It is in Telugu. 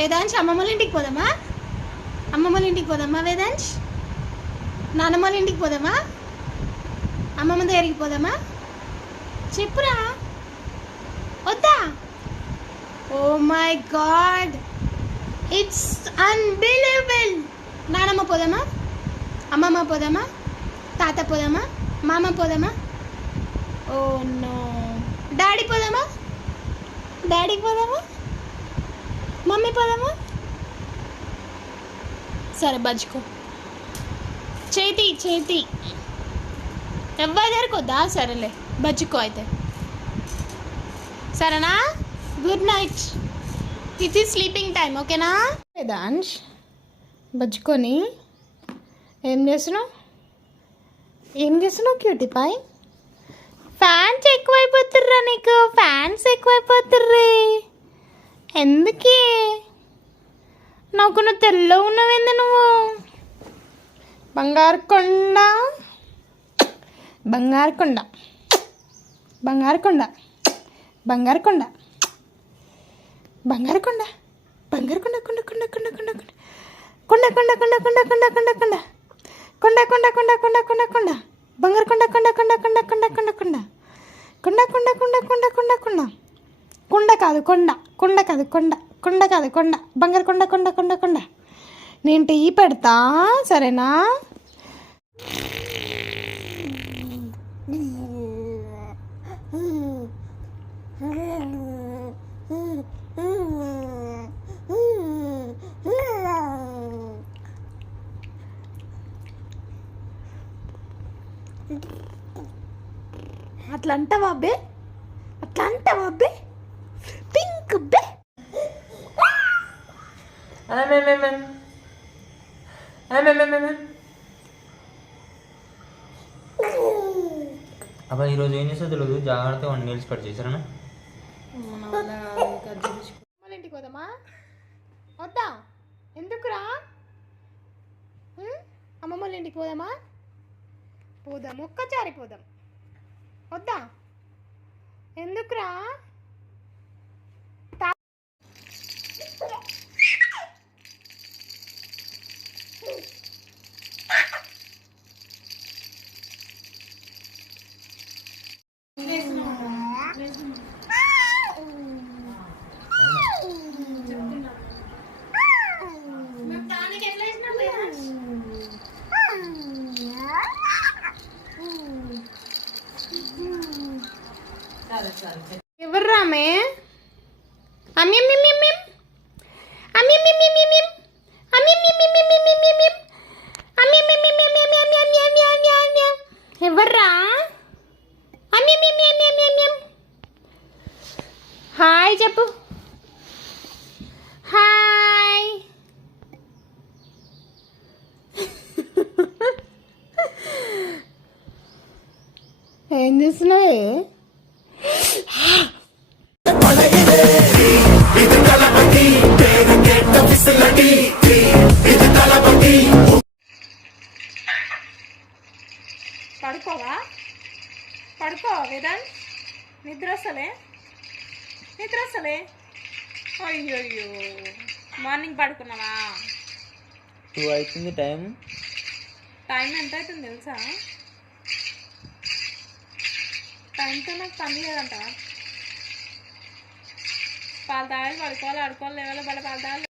వేదాంశ్ అమ్మమ్మల ఇంటికి పోదామా? అమ్మమ్మల ఇంటికి పోదామా వేదాంశ్? నానమ్మల ఇంటికి పోదామా? అమ్మమ్మ దగ్గరికి పోదామా? చెప్పురా. వద్దా? Oh my God, it's unbelievable. నానమ్మ పోదామా? అమ్మమ్మ పోదామా? తాత పోదామా? మామ పోదామా? Oh no. డాడీ పోదామా? డాడీ పోదామా? మమ్మీ పోదామా? సరే బజ్జుకో. చేతి చేతి ఎవ్వరి దగ్గరికి వద్దా? సరేలే బజ్జుకో అయితే, సరేనా? Good night. It is sleeping time, ఓకేనా? వేదాంశ్ బజ్జుకొని ఏం చేస్తున్నావు? క్యూటీ పాయ్? ఫ్యాన్స్ ఎక్కువైపోతుర్రా నీకు, ఫ్యాన్స్ ఎక్కువైపోతుర్రే. ఎందుకే నాకు నువ్వు తెల్ల ఉన్నావేంది నువ్వు? బంగారు కొండ బంగారు కొండ బంగారు కొండ బంగారు కొండ బంగారు కొండ బంగారు కొండ కొండ కొండ కొండ కొండ కొండ కొండ కొండ కొండ కొండ కొండ కొండ కొండ కొండ కొండ కొండ కొండ కొండ బంగారు కొండ కొండ కొండ కొండ కొండ కొండ కొండ కొండ కొండ కొండ కొండ కొండ కొండ కొండ కాదు కొండ, కొండ కాదు కొండ, కొండ కాదు కొండ, బంగారు కొండ కొండ కొండ కొండ. నేను టీ పెడతా, సరేనా? అట్లా అంటావా అబ్బే? అట్లా అంటావా అబ్బే? పింక్ బే. అబ్బా ఈరోజు ఏం చేస్తా తెలియదు, జాగ్రత్తగా 1 నీల్స్ కట్ చేశారనా? వాళ్ళ ఇంటికి పోదామా? వద్దా? ఎందుకురా? అమ్మమ్మ వాళ్ళ ఇంటికి పోదామా? పోదాం, ఒక్కసారి పోదాం. వద్దా? ఎందుకురా? ఎవరు రామే? ఎవర్రా? హాయ్ చెప్పు. హాయ్. ఏం చేస్తున్నావే? పడుకోవా? పడుకోవా వేదాంత్? నిద్ర వస్తలే? అయ్యో, మార్నింగ్ పడుకున్నావా? 2 అవుతుంది టైం. ఎంత అవుతుంది తెలుసా? టైంతో నాకు పని లేదంట. పాలు తాగాలి, పడుకోవాలి, ఆడుకోవాలి, లేవాలి, పాలు తాగాలి.